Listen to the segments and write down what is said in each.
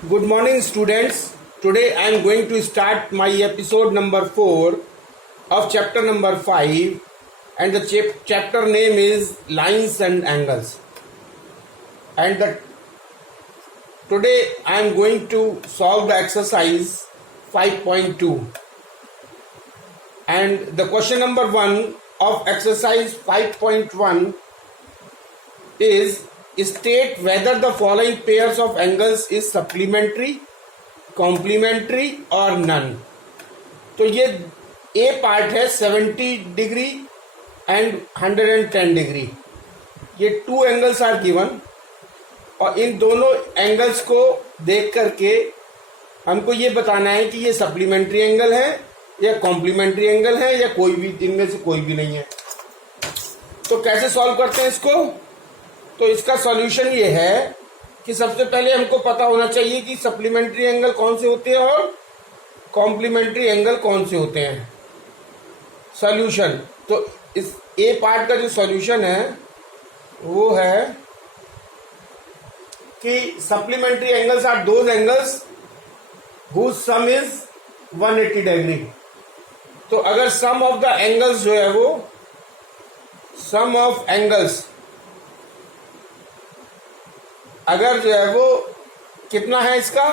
Good morning, students. Today I am going to start my episode number 4 of chapter number 5, and the chapter name is Lines and Angles. And today I am going to solve the exercise 5.2. And the question number 1 of exercise 5.1 is state whether the following pairs of angles is supplementary, complementary और none. तो ये ए part है 70 degree and 110 degree. ये two angles are given और इन दोनों angles को देख करके हमको ये बताना है कि ये सप्लीमेंट्री एंगल है या कॉम्प्लीमेंट्री एंगल है या कोई भी इनमें से कोई भी नहीं है. तो कैसे सॉल्व करते हैं इसको? तो इसका सॉल्यूशन ये है कि सबसे पहले हमको पता होना चाहिए कि सप्लीमेंट्री एंगल कौन से होते हैं और कॉम्प्लीमेंट्री एंगल कौन से होते हैं. सॉल्यूशन, तो इस ए पार्ट का जो सॉल्यूशन है वो है कि supplementary angles are those angles whose sum is 180 degree. तो अगर सम ऑफ द एंगल्स जो है वो सम ऑफ एंगल्स अगर जो है वो कितना है इसका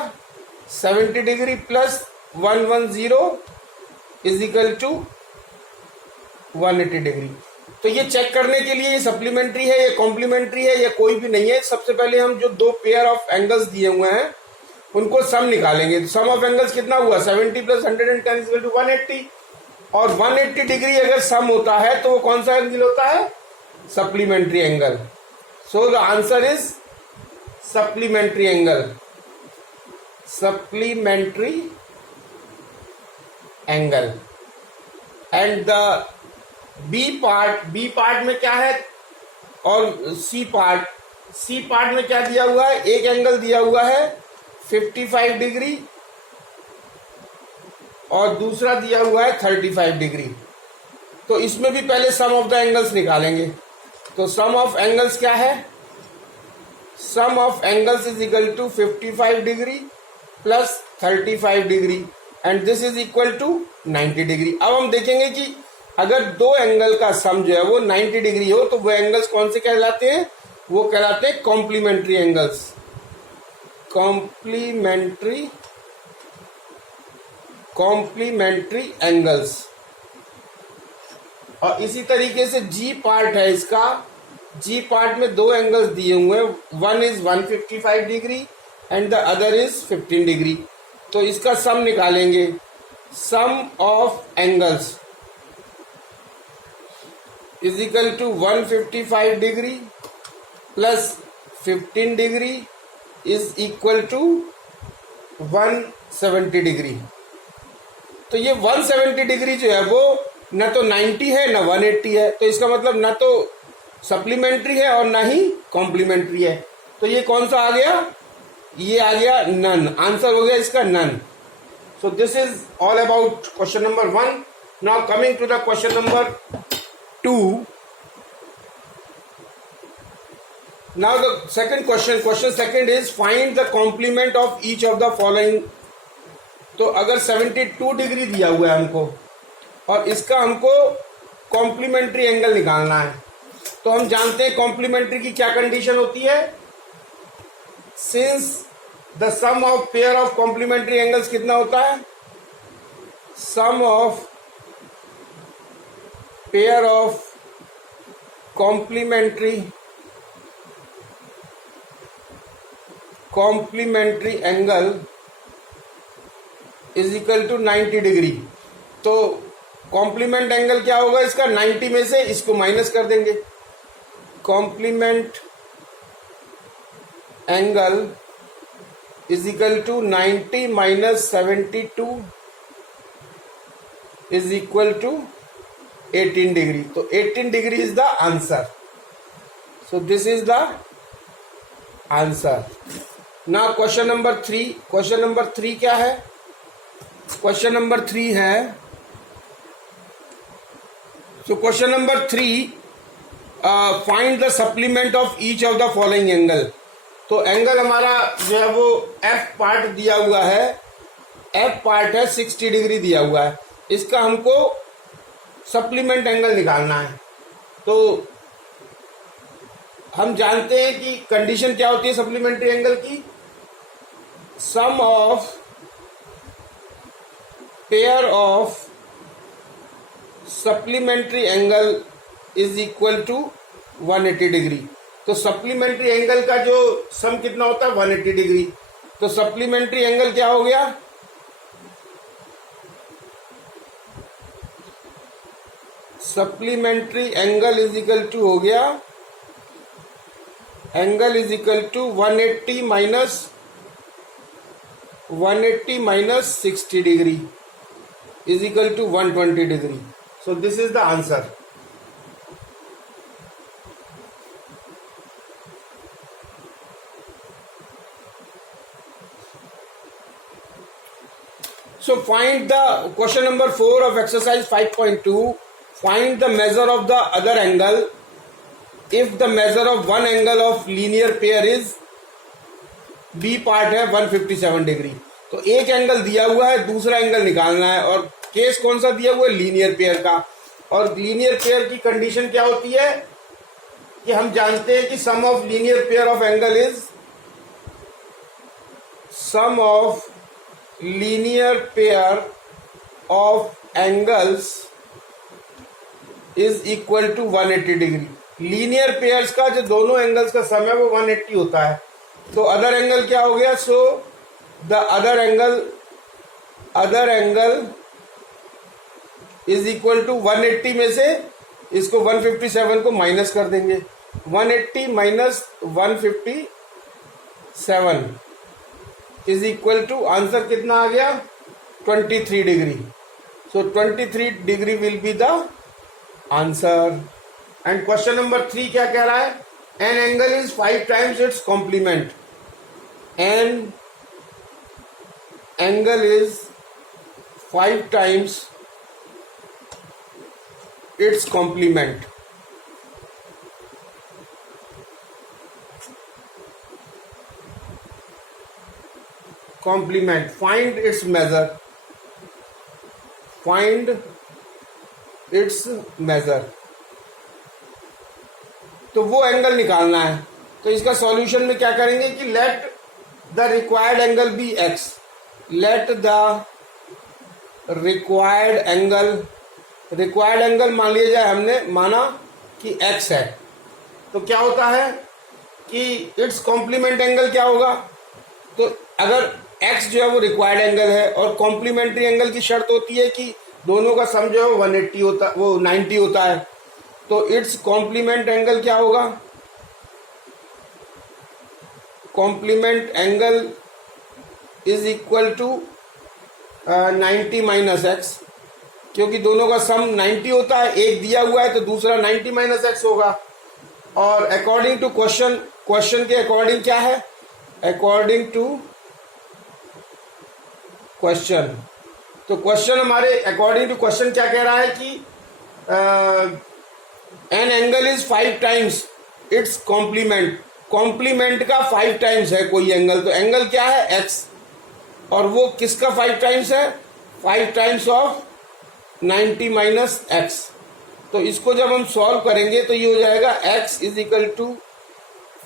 70 degree plus 110 is equal to 180 degree. तो ये चेक करने के लिए ये सप्लीमेंट्री है या कॉम्प्लीमेंट्री है या कोई भी नहीं है, सबसे पहले हम जो दो पेयर ऑफ एंगल्स दिए हुए हैं उनको सम निकालेंगे. तो सम ऑफ एंगल्स कितना हुआ 70 प्लस 110 इज इक्वल टू 180 और 180 डिग्री अगर सम होता है तो वो कौन सा एंगल होता है? Supplementary angle. So the answer is supplementary angle. Supplementary angle. And the B part में क्या है और C part में क्या दिया हुआ है? एक एंगल दिया हुआ है 55 डिग्री और दूसरा दिया हुआ है 35 डिग्री. तो इसमें भी पहले सम ऑफ द एंगल्स निकालेंगे. तो सम ऑफ एंगल्स क्या है? Sum of angles is equal to 55 degree plus 35 degree and this is equal to 90 degree. अब हम देखेंगे कि अगर दो एंगल का सम जो है वो 90 डिग्री हो तो वो एंगल्स कौन से कहलाते हैं? वो कहलाते हैं कॉम्प्लीमेंट्री एंगल्स. Complementary angles. और इसी तरीके से जी पार्ट है इसका. जी पार्ट में दो एंगल्स दिए हुए हैं, one is 155 degree and the other is 15 degree. तो इसका सम निकालेंगे. Sum of angles is equal to 155 degree plus 15 degree is equal to 170 degree. तो ये 170 डिग्री जो है वो न तो 90 है न 180 है. तो इसका मतलब न तो सप्लीमेंट्री है और ना ही कॉम्प्लीमेंट्री है. तो ये कौन सा आ गया? ये आ गया नन. आंसर हो गया इसका none. So this is all about question number 1. Now coming to the question number 2. Now the second question second is find the complement of each of the following. तो अगर 72 डिग्री दिया हुआ है हमको और इसका हमको कॉम्प्लीमेंट्री एंगल निकालना है, तो हम जानते हैं कॉम्प्लीमेंट्री की क्या कंडीशन होती है? Since the sum of pair of complementary angles कितना होता है? Sum of pair of complementary angle is equal to 90 degree. तो कॉम्प्लीमेंट एंगल क्या होगा इसका? 90 में से इसको माइनस कर देंगे. Complement angle is equal to 90 minus 72 is equal to 18 degree. तो 18 degree is the answer. So this is the answer. Now question number 3. Question number 3 क्या है? क्वेश्चन नंबर 3 है. So question number 3 find the supplement of each of the following angle. तो angle हमारा जो है वो F part दिया हुआ है, एफ पार्ट है 60 डिग्री दिया हुआ है, इसका हमको सप्लीमेंट एंगल निकालना है। तो हम जानते हैं कि कंडीशन क्या होती है सप्लीमेंट्री एंगल की, sum of pair of supplementary angle is equal to 180 degree. तो सप्लीमेंट्री एंगल का जो सम कितना होता है 180 डिग्री। तो सप्लीमेंट्री एंगल क्या हो गया, supplementary angle is equal to हो गया, angle is equal to 180 minus 60 degree is equal to 120 degree. So this is the answer. So find the question number 4 of exercise 5.2. Find the measure of the other angle if the measure of one angle of linear pair is B part है 157 degree. तो एक angle दिया हुआ है, दूसरा angle निकालना है, और केस कौन सा दिया हुआ है, लीनियर पेयर का। और लीनियर पेयर की कंडीशन क्या होती है कि हम जानते हैं कि sum of linear pair of angle is, sum of linear pair of angles is equal to 180 degree. Linear pairs का जो दोनों एंगल्स का सम है वो 180 होता है। तो अदर एंगल क्या हो गया, so the other angle is equal to 180 में से इसको 157 को माइनस कर देंगे, 180 minus 157 is equal to, answer कितना आ गया 23 degree. So 23 degree will be the answer. And question number 3 क्या कह रहा है, an angle is 5 times its complement, an angle is 5 times its complement. Complement. Find its measure. Find its measure. तो वो angle निकालना है। तो इसका सॉल्यूशन में क्या करेंगे कि let the required angle be x, let the required angle मान लिया जाए, हमने माना कि x है, तो क्या होता है कि इट्स कॉम्प्लीमेंट एंगल क्या होगा, तो अगर x जो है वो रिक्वायर्ड एंगल है और कॉम्प्लीमेंट्री एंगल की शर्त होती है कि दोनों का सम जो है 180 होता, वो 90 होता है, तो इट्स कॉम्प्लीमेंट एंगल क्या होगा, complement angle is equal to 90 minus x, क्योंकि दोनों का सम 90 होता है, एक दिया हुआ है तो दूसरा 90 माइनस एक्स होगा। और अकॉर्डिंग टू क्वेश्चन के अकॉर्डिंग क्या है, अकॉर्डिंग टू क्वेश्चन, तो क्वेश्चन हमारे अकॉर्डिंग टू क्वेश्चन क्या कह रहा है कि an angle is 5 times its complement, complement का 5 टाइम्स है कोई एंगल, तो एंगल क्या है एक्स, और वो किसका 5 टाइम्स है, 5 टाइम्स ऑफ 90 माइनस एक्स। तो इसको जब हम सॉल्व करेंगे तो ये हो जाएगा x is equal to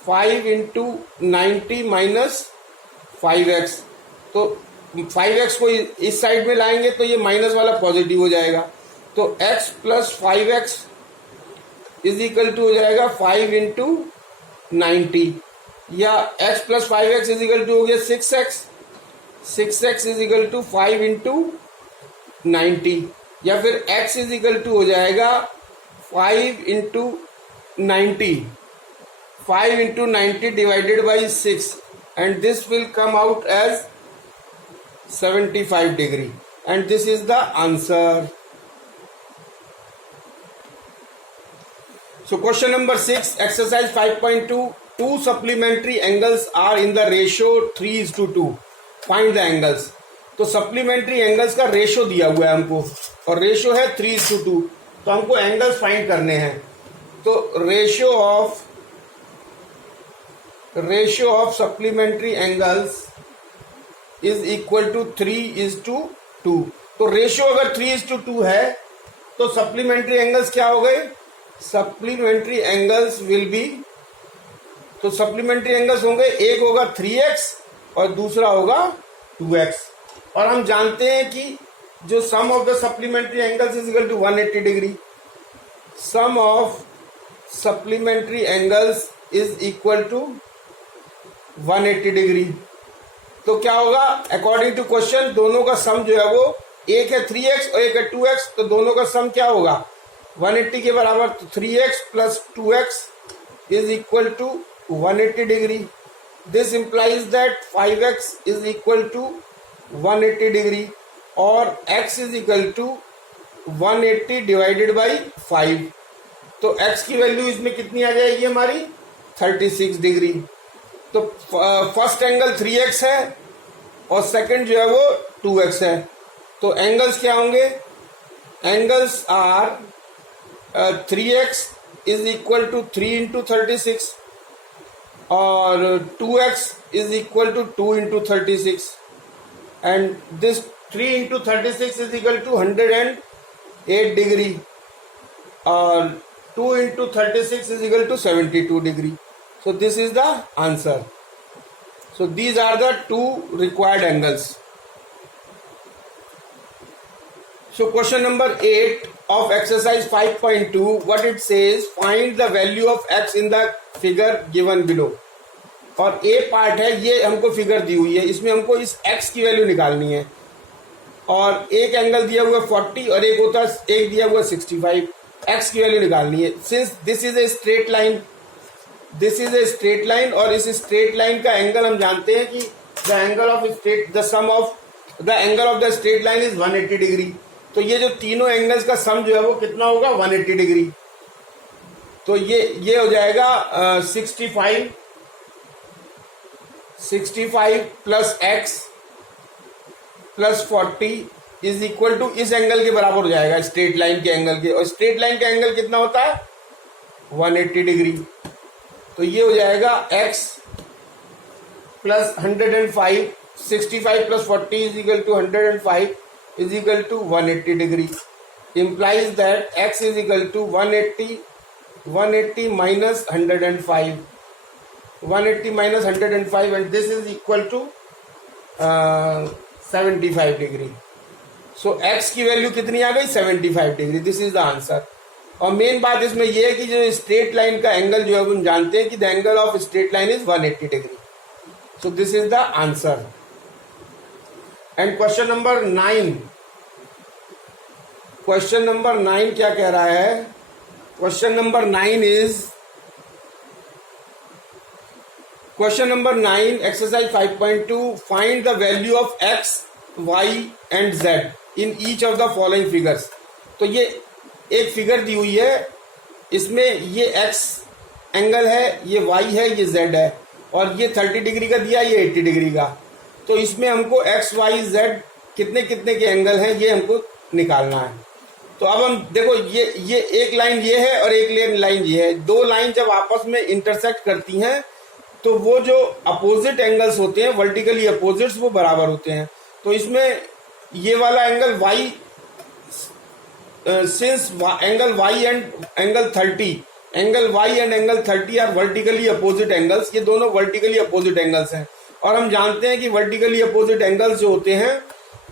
5 into 90 minus 5x। तो 5x को इस साइड में लाएंगे तो ये माइनस वाला पॉजिटिव हो जाएगा, तो x plus 5x is equal to हो जाएगा 5 इंटू 90, या x plus 5x is equal to हो गया 6x is equal to 5 into 90, या फिर x इज इक्वल टू हो जाएगा 5 into 90, 5 into 90 divided by 6, and this will come out as 75 degree, and this is the answer. So question number 6, exercise 5.2, two supplementary angles are in the ratio 3:2. Find the angles. तो supplementary angles का ratio दिया हुआ है हमको, और ratio है 3:2, तो हमको एंगल्स फाइंड करने हैं। तो ratio of ratio of supplementary angles is equal to 3:2। तो रेशियो अगर 3:2 है तो सप्लीमेंट्री एंगल्स क्या हो गए? सप्लीमेंट्री एंगल्स विल बी, तो सप्लीमेंट्री एंगल्स होंगे, एक होगा 3x और दूसरा होगा 2x। और हम जानते हैं कि जो sum of the supplementary angles is equal to 180 degree. Sum of supplementary angles is equal to 180 degree. तो क्या होगा? अकॉर्डिंग टू क्वेश्चन दोनों का सम जो है वो, एक है 3x और एक है 2x, तो दोनों का सम क्या होगा? 180 के बराबर। तो 3x plus 2x is equal to 180 degree. This implies that 5x is equal to 180 degree और x is equal to 180 divided by 5। तो x की वैल्यू इसमें कितनी आ जाएगी हमारी? 36 डिग्री। तो फर्स्ट एंगल 3x है और सेकंड जो है वो 2x है। तो एंगल्स क्या होंगे? Angles are 3x is equal to 3 into 36 और 2x is equal to 2 into 36 and this 3 into 36 is equal to 108 degree और 2 into 36 is equal to 72 degree. So this is the answer. So these are the two required angles. So question number 8 of exercise 5.2, what it says, find the value of x in the figure given below. और A part है, ये हमको figure दी हुई है, इसमें हमको इस x की वैल्यू निकालनी है और एक एंगल दिया हुआ 40 और एक दिया हुआ 65। x की वैल्यू निकालनी है। Since this is a straight line, this is a straight line और इस स्ट्रेट लाइन का एंगल हम जानते हैं कि the angle of straight, the sum of the angle of the straight line is 180 degree. तो ये जो तीनों एंगल्स का सम जो है वो कितना होगा? 180 डिग्री। तो ये हो जाएगा 65 plus x plus 40 is equal to इस एंगल के बराबर हो जाएगा, स्ट्रेट लाइन के एंगल के। और स्ट्रेट लाइन का एंगल कितना होता है? 180 डिग्री। तो ये हो जाएगा x plus 105, 65 plus 40 is equal to 105 is equal to 180 degree. Implies that x is equal to 180 minus 105, 180 minus 105 and this is equal to 75 degree. So x की वैल्यू कितनी आ गई? 75 degree. This is the answer. और main बात इसमें यह है कि जो स्ट्रेट लाइन का एंगल जो है हम जानते हैं कि the angle of straight line is 180 degree. So this is the answer. And question number 9, question number 9 क्या कह रहा है? Question number 9 is, question number 9 exercise 5.2, find the value of x, y and z in each of the following figures. तो ये एक figure दी हुई है, इसमें ये x एंगल है, ये y है, ये z है और ये 30 डिग्री का दिया, ये 80 डिग्री का। तो इसमें हमको x, y, z कितने कितने के एंगल हैं ये हमको निकालना है। तो अब हम देखो, ये एक लाइन ये है और एक लाइन ये है। दो लाइन जब आपस में इंटरसेक्ट करती हैं तो वो जो अपोजिट एंगल्स होते हैं, वर्टिकली अपोजिट्स, वो बराबर होते हैं। तो इसमें ये वाला angle y, since angle y and angle 30, angle y and angle 30 are vertically opposite angles, ये दोनों वर्टिकली अपोजिट एंगल्स हैं और हम जानते हैं कि वर्टिकली अपोजिट एंगल्स जो होते हैं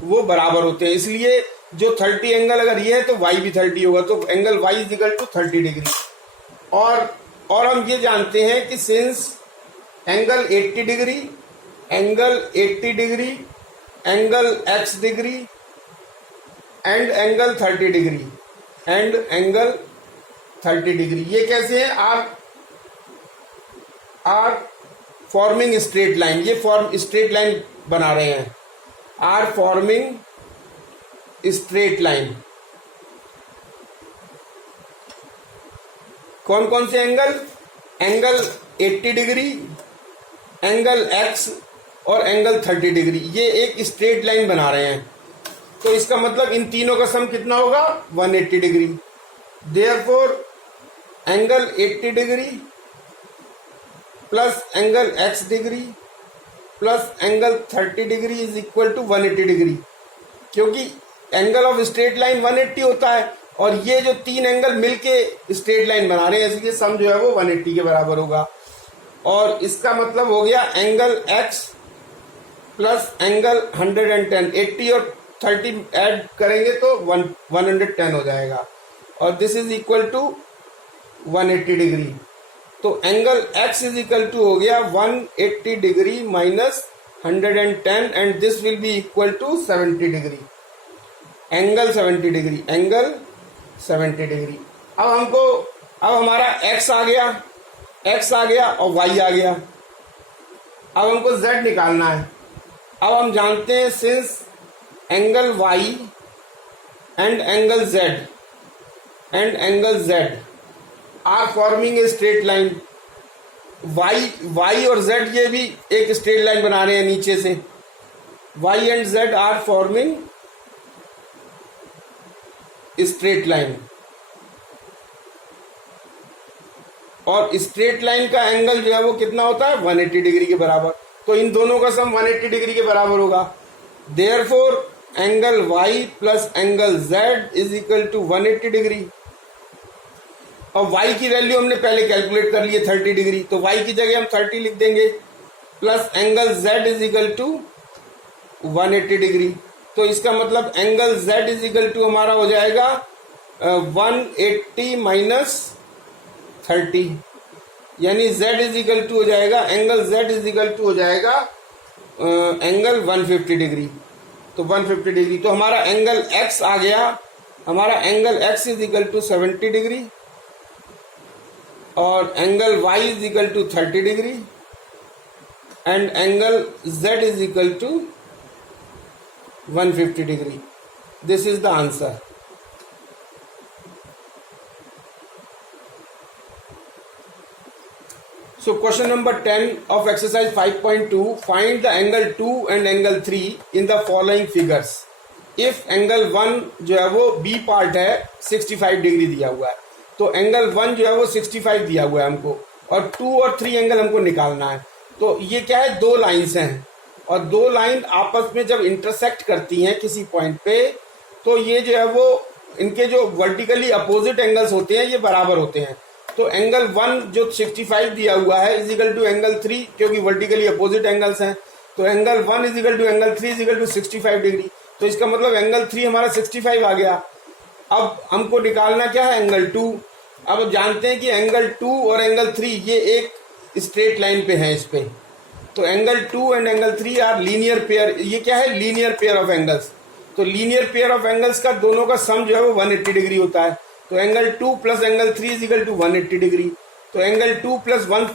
वो बराबर होते हैं। इसलिए जो 30 एंगल अगर ये है तो y भी 30 होगा, तो angle y is equal to 30 degree. और हम ये जानते हैं कि since angle 80 degree, angle 80 degree, angle x degree and angle 30 degree and angle 30 degree, ये कैसे हैं? आर फॉर्मिंग स्ट्रेट लाइन, ये स्ट्रेट लाइन बना रहे हैं, आर फॉर्मिंग स्ट्रेट लाइन। कौन कौन से angle? Angle 80 degree, angle x और एंगल 30 डिग्री, ये एक स्ट्रेट लाइन बना रहे हैं। तो इसका मतलब इन तीनों का सम कितना होगा? 180 degree. Therefore angle 80 degree plus angle x degree plus angle 30 degree is equal to 180 degree, क्योंकि एंगल ऑफ स्ट्रेट लाइन 180 होता है और ये जो तीन एंगल मिलके स्ट्रेट लाइन बना रहे हैं, इसलिए सम जो है वो 180 के बराबर होगा। और इसका मतलब हो गया एंगल x प्लस एंगल 110, 80 और 30 ऐड करेंगे तो 110 हो जाएगा और this is equal to 180 degree. तो angle x is equal to हो गया 180 degree minus 110 and this will be equal to 70 degree, angle 70 degree, angle 70 degree. अब हमारा x आ गया और y आ गया। अब हमको z निकालना है। अब हम जानते हैं since angle y and angle z are forming a straight line, y और z ये भी एक स्ट्रेट लाइन बना रहे हैं नीचे से, y and z are forming straight line और स्ट्रेट लाइन का एंगल जो है वो कितना होता है 180 डिग्री के बराबर। तो इन दोनों का सम 180 डिग्री के बराबर होगा। Therefore angle y plus angle z is equal to 180 degree और y की वैल्यू हमने पहले कैलकुलेट कर ली है 30 डिग्री, तो y की जगह हम 30 लिख देंगे plus angle z is equal to 180 degree. तो इसका मतलब angle z is equal to हमारा हो जाएगा 180 माइनस 30, यानी z इज इक्वल टू हो जाएगा angle z is equal to हो जाएगा एंगल 150 डिग्री। तो 150 डिग्री, तो हमारा एंगल x आ गया, हमारा angle x is equal to 70 degree और angle y is equal to 30 degree and angle z is equal to 150 degree. This is the answer. So question number 10 of exercise 5.2, find the angle 2 and angle 3 in the following figures. If angle 1 जो है वो B part है 65 degree दिया हुआ है, तो angle 1 जो है वो 65 दिया हुआ है हमको और 2 और 3 एंगल हमको निकालना है। तो ये क्या है, दो लाइन्स हैं और दो लाइन आपस में जब इंटरसेक्ट करती हैं किसी पॉइंट पे, तो ये जो है वो इनके जो वर्टिकली अपोजिट एंगल्स होते हैं ये बराबर होते हैं। तो एंगल 1 जो 65 दिया हुआ है इज इक्वल टू एंगल 3, क्योंकि वर्टिकली अपोजिट एंगल्स हैं, तो angle 1 is equal to angle 3 is equal to 65 degree. तो इसका मतलब एंगल 3 हमारा 65 आ गया। अब हमको निकालना क्या है, एंगल 2। अब जानते हैं कि एंगल 2 और एंगल 3 ये एक स्ट्रेट लाइन पे है इस पे, तो angle 2 and angle 3 are linear pair. ये क्या है, लीनियर पेयर ऑफ एंगल्स। तो लीनियर पेयर ऑफ एंगल्स का दोनों का सम जो है वो 180 डिग्री होता है। तो angle 2 plus angle 3 is equal to 180 degree. तो एंगल 2 प्लस 1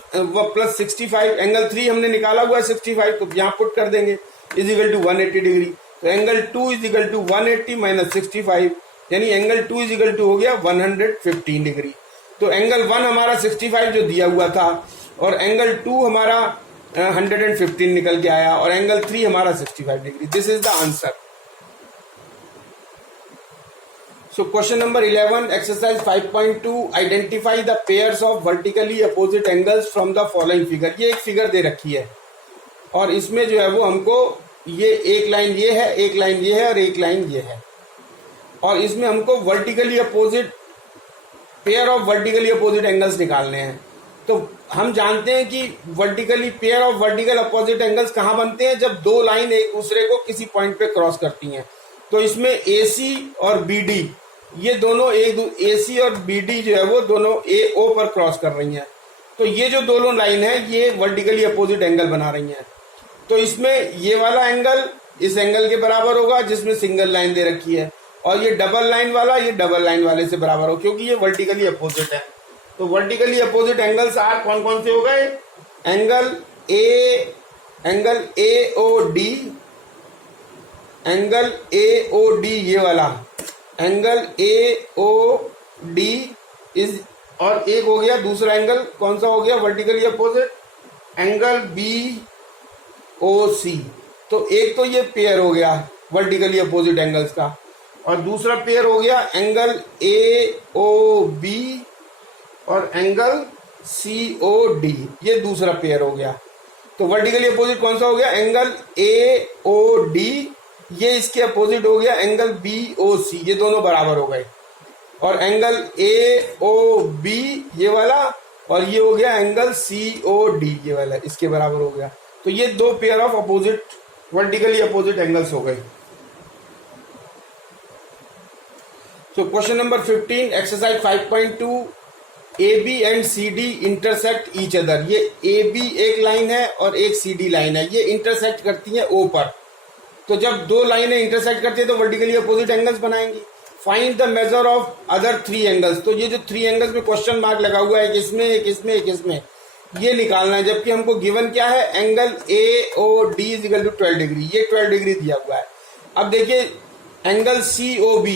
प्लस 65, एंगल 3 हमने निकाला हुआ है 65, तो यहाँ पुट कर देंगे इज इक्वल टू 180 डिग्री। तो angle 2 is equal to 180 minus 65, यानी एंगल 2 इज इक्वल टू हो गया 115 डिग्री। तो एंगल 1 हमारा 65 जो दिया हुआ था और एंगल 2 हमारा 115 निकल के आया और एंगल 3 हमारा 65 degree. This is the answer. So question number 11, exercise 5.2, identify the pairs of vertically opposite angles from the following figure। ये एक फिगर दे रखी है और इसमें जो है वो हमको ये एक लाइन ये है, एक लाइन ये है और एक लाइन ये है, और इसमें हमको vertically opposite pair of vertically opposite angles निकालने हैं। तो हम जानते हैं कि vertically pair of vertical opposite angles कहाँ बनते हैं, जब दो लाइन एक दूसरे को किसी पॉइंट पे क्रॉस करती हैं। तो इसमें AC और BD ये दोनों AC और BD जो है वो दोनों AO पर क्रॉस कर रही हैं। तो ये जो दोनों लाइन है ये वर्टिकली अपोजिट एंगल बना रही हैं। तो इसमें ये वाला एंगल इस एंगल के बराबर होगा जिसमें सिंगल लाइन दे रखी है, और ये डबल लाइन वाला ये डबल लाइन वाले से बराबर हो, क्योंकि ये वर्टिकली अपोजिट है। तो वर्टिकली अपोजिट एंगल्स आर कौन कौन से हो गए, एंगल AOD, एंगल AOD ये वाला एंगल AOD इज, और एक हो गया दूसरा एंगल कौन सा हो गया वर्टिकली अपोजिट, एंगल BOC। तो एक तो ये पेयर हो गया वर्टिकली अपोजिट एंगल्स का, और दूसरा पेयर हो गया एंगल AOB और एंगल COD, ये दूसरा पेयर हो गया। तो वर्टिकली अपोजिट कौन सा हो गया? एंगल AOD, ये इसके अपोजिट हो गया एंगल BOC, ये दोनों बराबर हो गए। और एंगल AOB ये वाला, और ये हो गया एंगल COD ये वाला, इसके बराबर हो गया। तो ये दो pair of opposite vertically opposite angles हो गए। So question number 15, exercise 5.2, AB and CD intersect each other। ये AB एक लाइन है और एक CD लाइन है, ये इंटरसेक्ट करती है O पर। तो जब दो लाइनें इंटरसेक्ट करती है तो वर्टिकली अपोजिट एंगल्स बनाएंगी। Find the measure of other 3 angles. तो ये जो 3 एंगल्स में क्वेश्चन मार्क लगा हुआ है, किसमें एक इसमें एक इसमें, ये निकालना है। जबकि हमको गिवन क्या है? Angle AOD is equal to 12 degree, ये 12 डिग्री दिया हुआ है। अब देखिए एंगल COB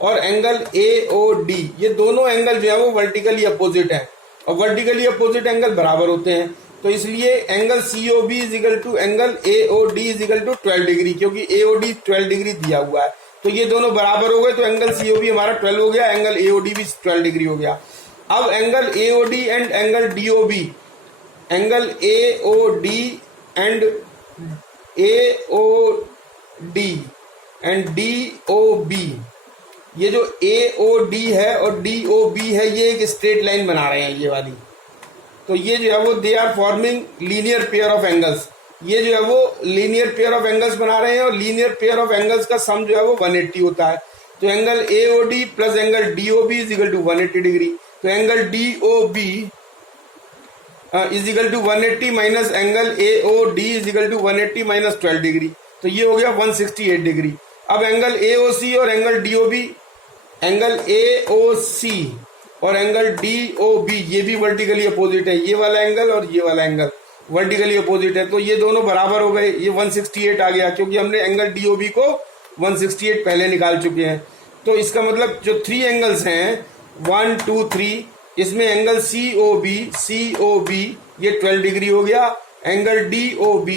और एंगल AOD, ये दोनों एंगल जो है वो वर्टिकली अपोजिट है, और वर्टिकली अपोजिट एंगल बराबर होते हैं। तो इसलिए angle COB is equal to angle AOD is equal to 12 degree, क्योंकि AOD 12 डिग्री दिया हुआ है। तो ये दोनों बराबर हो गए, तो एंगल COB हमारा 12 हो गया, एंगल AOD भी 12 डिग्री हो गया। अब angle AOD and angle DOB, angle AOD and AOD and DOB, ये जो AOD है और DOB है, ये एक स्ट्रेट लाइन बना रहे हैं ये वाली। तो ये जो है वो they are forming linear pair of angles, ये जो है वो लीनियर पेयर ऑफ एंगल्स बना रहे हैं, और लीनियर पेयर ऑफ एंगल्स का सम जो है वो 180 होता है। तो angle AOD plus angle DOB is equal to 180 degree. तो angle DOB is equal to 180 minus angle AOD is equal to 180 minus 12 degree, तो ये हो गया 168 डिग्री। अब एंगल AOC और एंगल DOB, एंगल AOC और एंगल DOB ये भी वर्टिकली अपोजिट है, ये वाला एंगल और ये वाला एंगल वर्टिकली अपोजिट है। तो ये दोनों बराबर हो गए, ये 168 आ गया, क्योंकि हमने एंगल DOB को 168 पहले निकाल चुके हैं। तो इसका मतलब जो 3 एंगल्स हैं 1 2 3, इसमें एंगल COB ये 12 डिग्री हो गया, angle DOB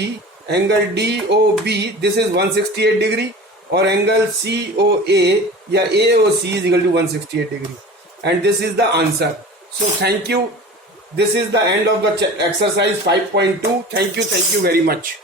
this is 168 degree, और एंगल COA या AOC is equal to 168 degree, and this is the answer. So thank you, this is the end of the exercise 5.2. Thank you very much.